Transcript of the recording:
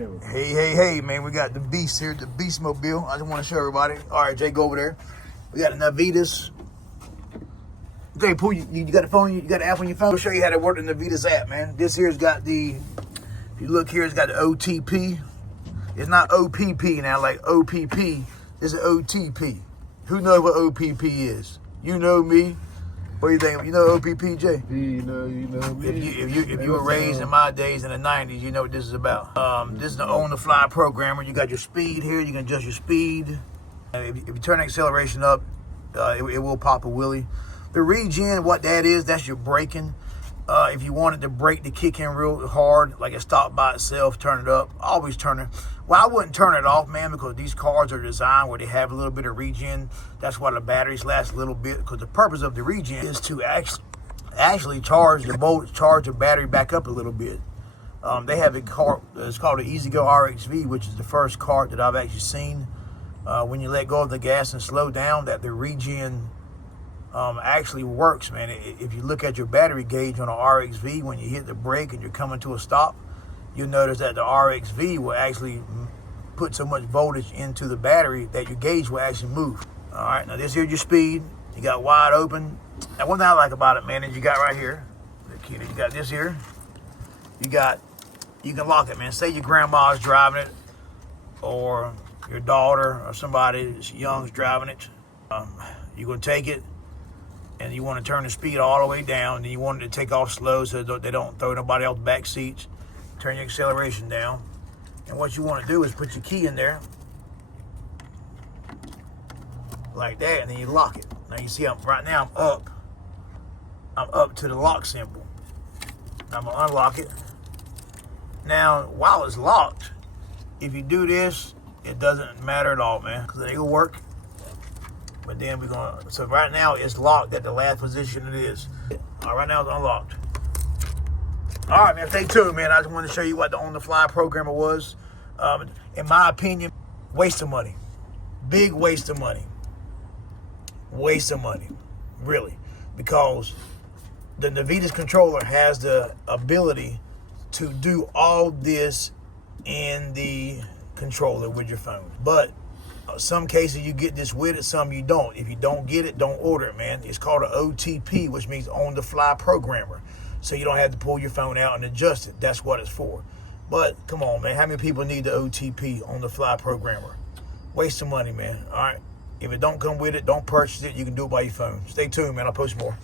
camera. Hey, man, we got the Beast here, the Beast Mobile. I just want to show everybody. All right, Jay, go over there. We got the Navitas. Jay, pull you got the phone, you got the app on your phone? I'll show you how to work the Navitas app, man. This here's got the, if you look here, it's got the OTP. It's not OPP now, like OPP. It's an OTP. Who knows what OPP is? You know me. What do you think? You know OPP, Jay? You know me. If you were raised in my days in the 90s, you know what this is about. This is the on-the-fly programmer. You got your speed here. You can adjust your speed. If you turn the acceleration up, it will pop a wheelie. The regen, what that is, that's your braking. If you wanted the brake to kick in real hard, like it stopped by itself, turn it up. Always turn it. Well, I wouldn't turn it off, man, because these cars are designed where they have a little bit of regen. That's why the batteries last a little bit, because the purpose of the regen is to actually charge the battery back up a little bit. They have a car, it's called the Ezgo RXV, which is the first car that I've actually seen. When you let go of the gas and slow down, that the regen actually works, man. If you look at your battery gauge on an RXV, when you hit the brake and you're coming to a stop, you'll notice that the RXV will actually put so much voltage into the battery that your gauge will actually move. All right, now this here's your speed. You got wide open. Now one thing I like about it, man, is you got right here, you got this here. You can lock it, man. Say your grandma's driving it, or your daughter or somebody that's young's driving it. You're gonna take it, and you want to turn the speed all the way down, and you want it to take off slow so they don't throw nobody off the back seats. Turn your acceleration down. And what you want to do is put your key in there, like that, and then you lock it. Now you see, right now I'm up to the lock symbol. I'm gonna unlock it. Now, while it's locked, if you do this, it doesn't matter at all, man, because it will work. But then so right now it's locked at the last position it is. All right, right now it's unlocked. All right, man, stay tuned, man. I just wanted to show you what the on-the-fly programmer was. In my opinion, waste of money. Big waste of money. Waste of money, really. Because the Navitas controller has the ability to do all this in the controller with your phone. But some cases you get this with it, some you don't. If you don't get it, don't order it, man. It's called an OTP, which means on-the-fly programmer. So you don't have to pull your phone out and adjust it. That's what it's for. But come on, man. How many people need the OTP, on-the-fly programmer? Waste of money, man. All right. If it don't come with it, don't purchase it. You can do it by your phone. Stay tuned, man. I'll post more.